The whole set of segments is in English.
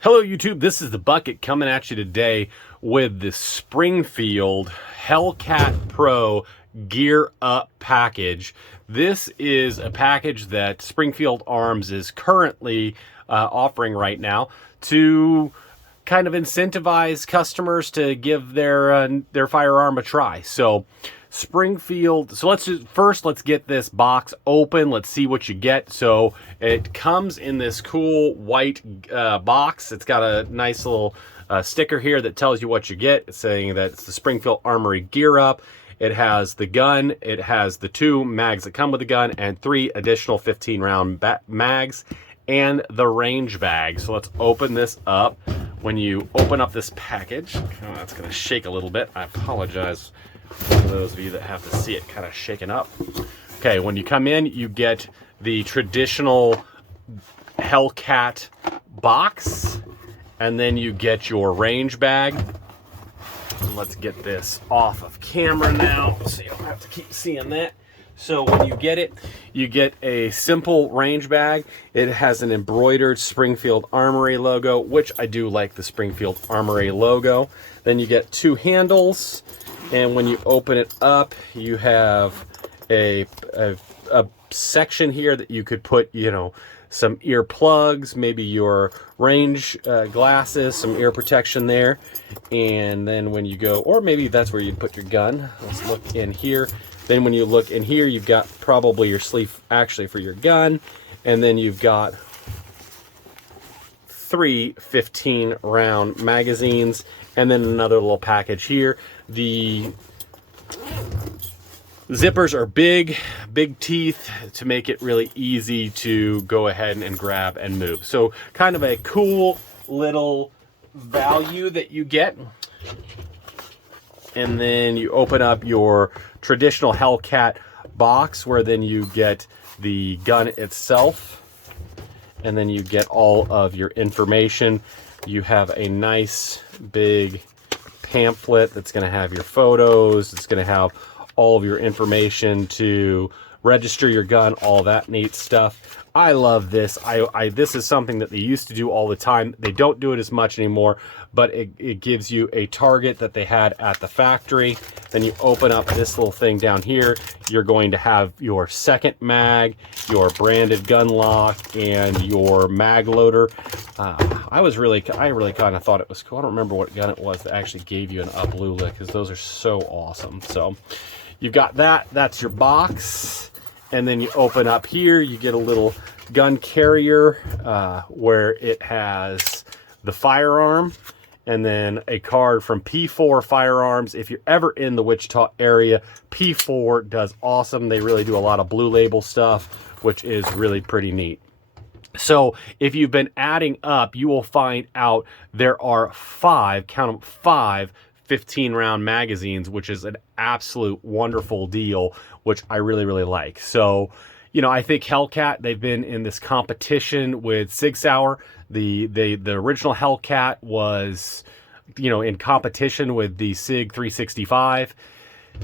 Hello YouTube, this is the Bucket coming at you today with the Springfield Hellcat Pro Gear Up package. This is a package that Springfield Arms is currently offering right now to kind of incentivize customers to give their firearm a try. So Springfield, so let's get this box open. Let's see what you get. So it comes in this cool white box. It's got a nice little sticker here that tells you what you get. It's saying that it's the Springfield Armory Gear Up. It has the gun, it has the 2 mags that come with the gun, and 3 additional 15-round mags, and the range bag. So let's open this up. When you open up this package, it's going to shake a little bit. I apologize for those of you that have to see it kind of shaking up. Okay, when you come in, you get the traditional Hellcat box, and then you get your range bag. And let's get this off of camera now so you don't have to keep seeing that. So when you get a simple range bag. It has an embroidered Springfield Armory logo, which I do like the Springfield Armory logo. Then you get 2 handles, and when you open it up, you have a section here that you could put, some earplugs, maybe your range glasses, some ear protection there. And then when you go, or maybe that's where you'd put your gun. Let's look in here. Then when you look in here, you've got probably your sleeve actually for your gun. And then you've got 3 15-round magazines, and then another little package here. The zippers are big teeth to make it really easy to go ahead and grab and move. So kind of a cool little value that you get. And then you open up your traditional Hellcat box, where then you get the gun itself, and then you get all of your information. You have a nice big pamphlet that's going to have your photos. It's going to have all of your information to register your gun, all that neat stuff. I love this. This is something that they used to do all the time. They don't do it as much anymore, but it gives you a target that they had at the factory. Then you open up this little thing down here. You're going to have your second mag, your branded gun lock, and your mag loader. I really kind of thought it was cool. I don't remember what gun it was that actually gave you an Uplula, because those are so awesome. So you've got that. That's your box. And then you open up here, you get a little gun carrier where it has the firearm, and then a card from P4 Firearms. If you're ever in the Wichita area, P4 does awesome. They really do a lot of blue label stuff, which is really pretty neat. So if you've been adding up, you will find out there are 5, count them, 5 15-round magazines, which is an absolute wonderful deal, which I really like. So, I think Hellcat, they've been in this competition with Sig Sauer. The original Hellcat was, in competition with the Sig 365.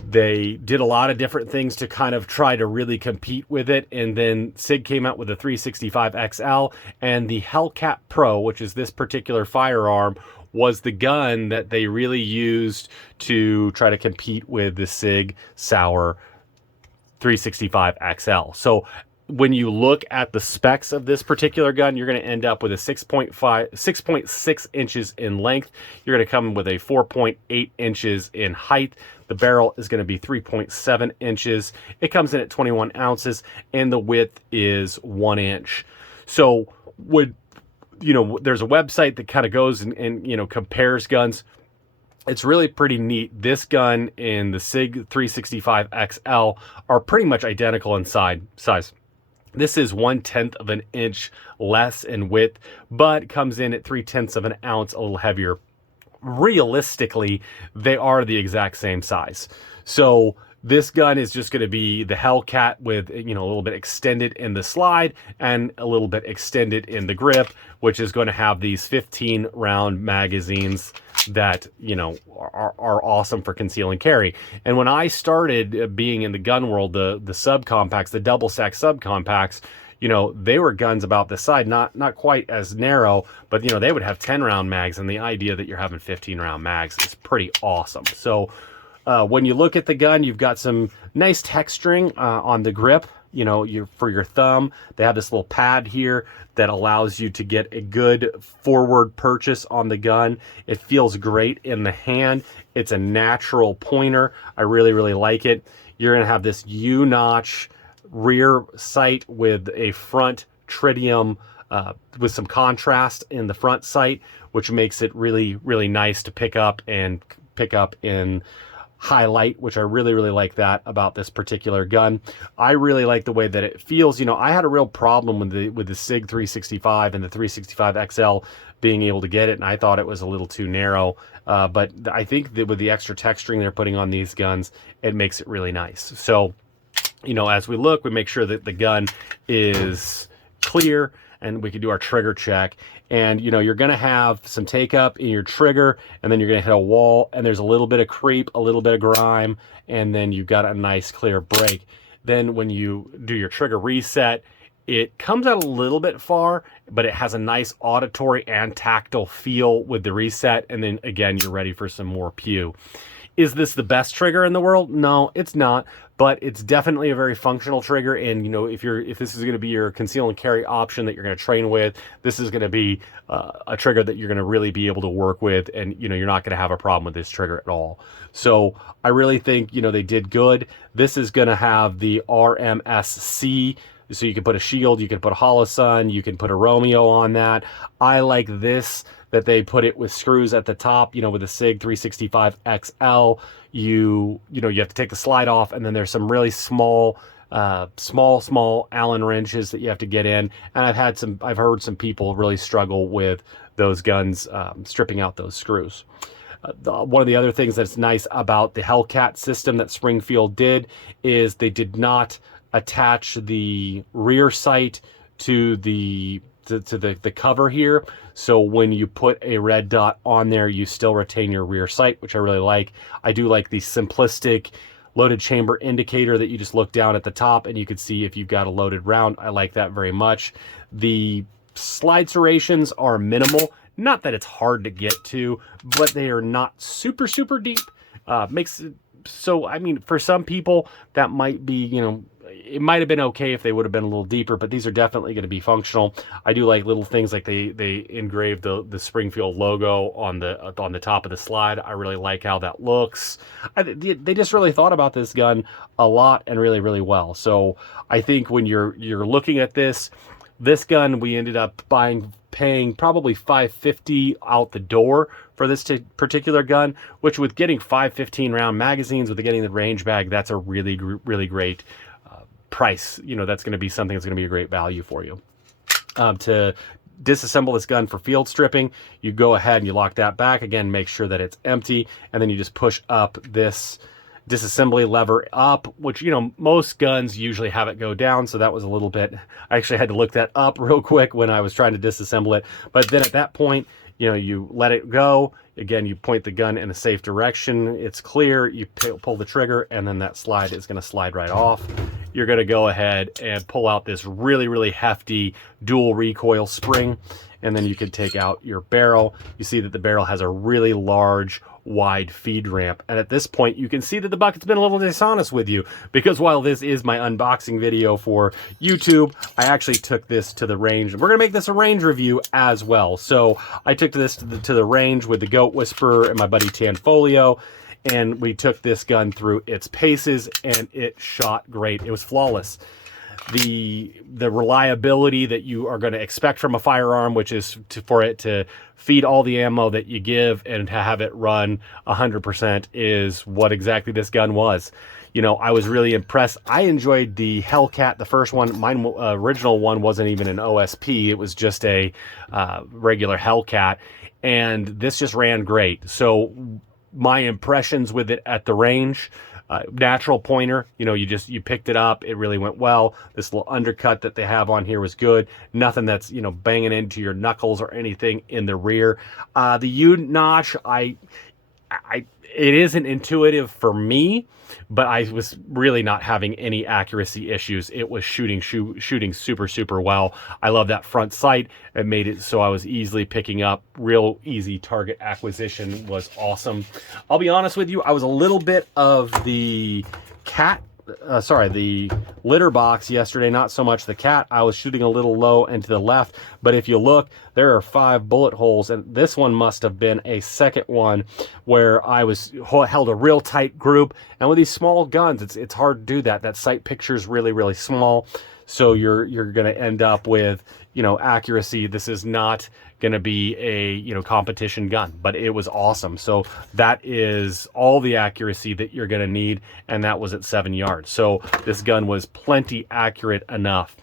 They did a lot of different things to kind of try to really compete with it. And then Sig came out with the 365 XL, and the Hellcat Pro, which is this particular firearm, was the gun that they really used to try to compete with the Sig Sauer 365 XL. So when you look at the specs of this particular gun, you're going to end up with a 6.6 inches in length. You're going to come with a 4.8 inches in height. The barrel is going to be 3.7 inches. It comes in at 21 ounces, and the width is 1 inch. So there's a website that kind of goes and compares guns. It's really pretty neat. This gun and the Sig 365 XL are pretty much identical in size. This is 1/10 of an inch less in width, but comes in at 3/10 of an ounce, a little heavier. Realistically, they are the exact same size. So this gun is just going to be the Hellcat with, a little bit extended in the slide and a little bit extended in the grip, which is going to have these 15-round magazines that, are awesome for conceal and carry. And when I started being in the gun world, the subcompacts, the double stack subcompacts, you know, they were guns about this side, not quite as narrow, but you know, they would have 10-round mags, and the idea that you're having 15-round mags is pretty awesome. So when you look at the gun, you've got some nice texturing on the grip. You know, for your thumb, they have this little pad here that allows you to get a good forward purchase on the gun. It feels great in the hand. It's a natural pointer. I really, really like it. You're gonna have this U-notch rear sight with a front tritium with some contrast in the front sight, which makes it really, really nice to pick up in highlight, which I really, really like that about this particular gun. I really like the way that it feels. You know, I had a real problem with the SIG 365 and the 365 XL being able to get it, and I thought it was a little too narrow. But I think that with the extra texturing they're putting on these guns, it makes it really nice. So, you know, as we look, we make sure that the gun is clear, and we can do our trigger check. And you know, you're gonna have some take up in your trigger, and then you're gonna hit a wall, and there's a little bit of creep, a little bit of grime, and then you've got a nice clear break. Then when you do your trigger reset, it comes out a little bit far, but it has a nice auditory and tactile feel with the reset, and then again, you're ready for some more pew. Is this the best trigger in the world? No, it's not, but it's definitely a very functional trigger. And you know, if this is going to be your conceal and carry option that you're going to train with, this is going to be a trigger that you're going to really be able to work with, and you know, you're not going to have a problem with this trigger at all. So I really think, you know, they did good. This is going to have the RMSC. So you can put a shield, you can put a Holosun, you can put a Romeo on that. I like this, that they put it with screws at the top, you know, with the SIG 365 XL. You know, you have to take the slide off, and then there's some really small Allen wrenches that you have to get in. And I've heard some people really struggle with those guns, stripping out those screws. One of the other things that's nice about the Hellcat system that Springfield did is they did not attach the rear sight to the cover here. So when you put a red dot on there, you still retain your rear sight, which I really like. I do like the simplistic loaded chamber indicator that you just look down at the top and you can see if you've got a loaded round. I like that very much. The slide serrations are minimal. Not that it's hard to get to, but they are not super, super deep. Makes it so, I mean, for some people that might be, you know, it might have been okay if they would have been a little deeper, but these are definitely going to be functional. I do like little things like they engraved the Springfield logo on the top of the slide. I really like how that looks. They just really thought about this gun a lot and really, really well. So I think when you're looking at this gun, we ended up paying probably $550 out the door for this particular gun, which with getting 5 15-round magazines, with getting the range bag, that's a really, really great price. You know, that's going to be something that's going to be a great value for you. To disassemble this gun for field stripping, you go ahead and you lock that back. Again, make sure that it's empty, and then you just push up this disassembly lever up, which, you know, most guns usually have it go down, so that was a little bit, I actually had to look that up real quick when I was trying to disassemble it. But then at that point, you know, you let it go. Again, you point the gun in a safe direction. It's clear. You pull the trigger, and then that slide is going to slide right off. You're going to go ahead and pull out this really, really hefty dual recoil spring, and then you can take out your barrel. You see that the barrel has a really large, wide feed ramp. And at this point, you can see that the bucket's been a little dishonest with you, because while this is my unboxing video for YouTube, I actually took this to the range, and we're gonna make this a range review as well. So I took this to the range with the Goat Whisperer and my buddy Tanfolio, and we took this gun through its paces, and it shot great. It was flawless. The reliability that you are going to expect from a firearm, which is for it to feed all the ammo that you give and to have it run 100%, is what exactly this gun was. You know, I was really impressed. I enjoyed the Hellcat, the first one. Mine original one wasn't even an OSP. It was just a regular Hellcat, and this just ran great. So my impressions with it at the range, natural pointer, you know, you picked it up, it really went well. This little undercut that they have on here was good. Nothing that's, you know, banging into your knuckles or anything in the rear. The U-notch, I it isn't intuitive for me, but I was really not having any accuracy issues. It was shooting super, super well. I love that front sight. It made it so I was easily picking up. Real easy target acquisition was awesome. I'll be honest with you, I was a little bit of the the litter box yesterday, not so much the cat. I was shooting a little low and to the left, but if you look, there are 5 bullet holes, and this one must have been a second one where I held a real tight group. And with these small guns, it's hard to do that. That sight picture is really, really small, so you're going to end up with, you know, accuracy. This is not going to be a, you know, competition gun, but it was awesome. So that is all the accuracy that you're going to need, and that was at 7 yards. So this gun was plenty accurate enough.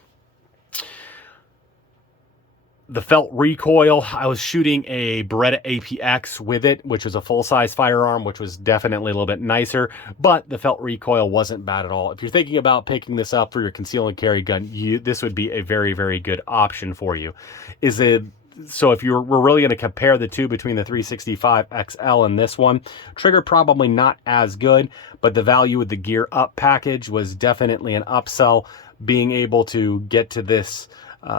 The felt recoil, I was shooting a Beretta APX with it, which was a full-size firearm, which was definitely a little bit nicer, but the felt recoil wasn't bad at all. If you're thinking about picking this up for your conceal and carry gun, this would be a very, very good option for you. So if we're really going to compare the two between the 365 XL and this one, trigger probably not as good, but the value with the Ger Up package was definitely an upsell. Being able to get to this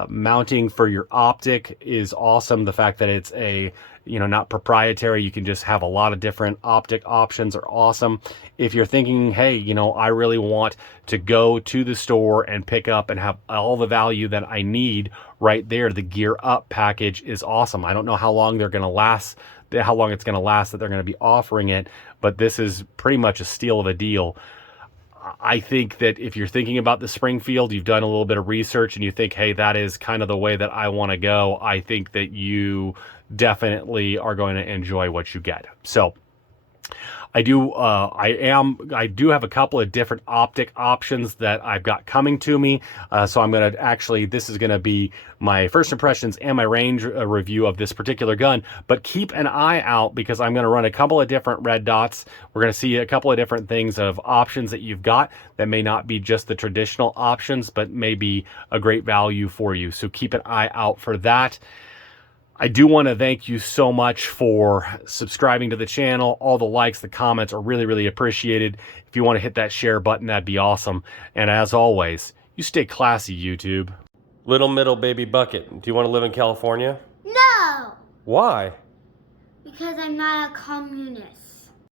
mounting for your optic is awesome. The fact that it's a, you know, not proprietary, you can just have a lot of different optic options are awesome. If you're thinking, hey, you know, I really want to go to the store and pick up and have all the value that I need right there, the Ger Up package is awesome. I don't know how long they're going to last, how long it's going to last that they're going to be offering it, but this is pretty much a steal of a deal. I think that if you're thinking about the Springfield, you've done a little bit of research and you think, hey, that is kind of the way that I want to go, I think that you definitely are going to enjoy what you get. So I do have a couple of different optic options that I've got coming to me. So I'm going to actually, this is going to be my first impressions and my range review of this particular gun, but keep an eye out because I'm going to run a couple of different red dots. We're going to see a couple of different things of options that you've got that may not be just the traditional options, but may be a great value for you. So keep an eye out for that. I do want to thank you so much for subscribing to the channel. All the likes, the comments are really, really appreciated. If you want to hit that share button, that'd be awesome. And as always, you stay classy, YouTube. Little Middle Baby Bucket, do you want to live in California? No! Why? Because I'm not a communist.